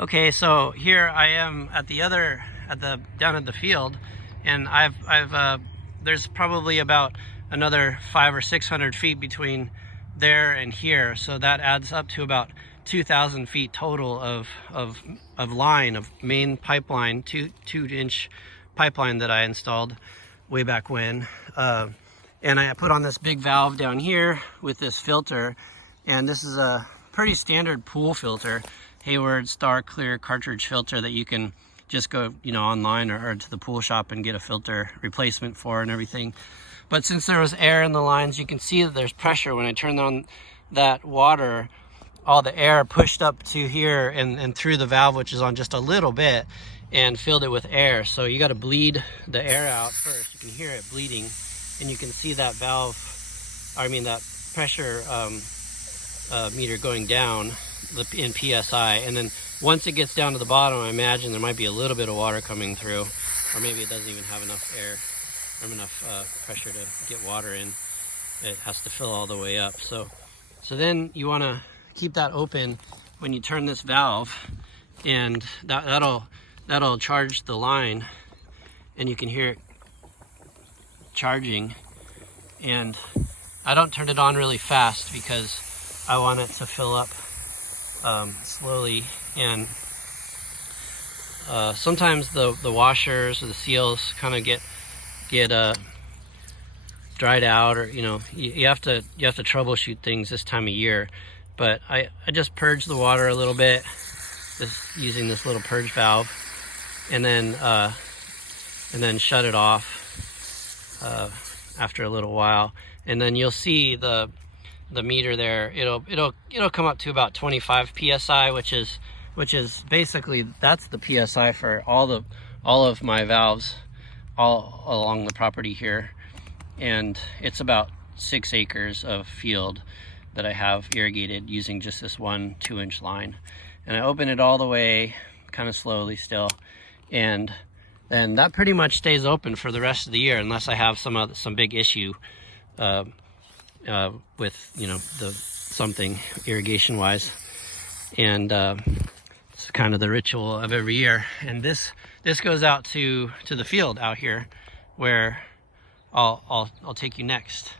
Okay, so here I am at down at the field, and there's probably about another 500 or 600 feet between there and here, so that adds up to about 2,000 feet total of line, of main pipeline, 2-inch pipeline that I installed way back when. And I put on this big valve down here with this filter, and this is a pretty standard pool filter, Hayward Star Clear cartridge filter that you can just go, online or to the pool shop and get a filter replacement for and everything. But since there was air in the lines, you can see that there's pressure. When I turned on that water, all the air pushed up to here and through the valve, which is on just a little bit, and filled it with air. So you got to bleed the air out first. You can hear it bleeding, and you can see that that pressure meter going down in PSI. And then once it gets down to the bottom, I imagine there might be a little bit of water coming through, or maybe it doesn't even have enough air or enough pressure to get water in. It has to fill all the way up. So then you want to keep that open when you turn this valve, and that'll charge the line, and you can hear it charging. And I don't turn it on really fast because I want it to fill up slowly. And sometimes the washers or the seals kind of get dried out, or you have to troubleshoot things this time of year. But I just purge the water a little bit, just using this little purge valve, and then shut it off after a little while. And then you'll see the meter there. It'll come up to about 25 psi, which is basically, that's the psi for all of my valves all along the property here. And it's about 6 acres of field that I have irrigated using just this one 2-inch line. And I open it all the way, kind of slowly still, and then that pretty much stays open for the rest of the year, unless I have some big issue with something irrigation wise. And it's kind of the ritual of every year. And this goes out to the field out here, where I'll take you next.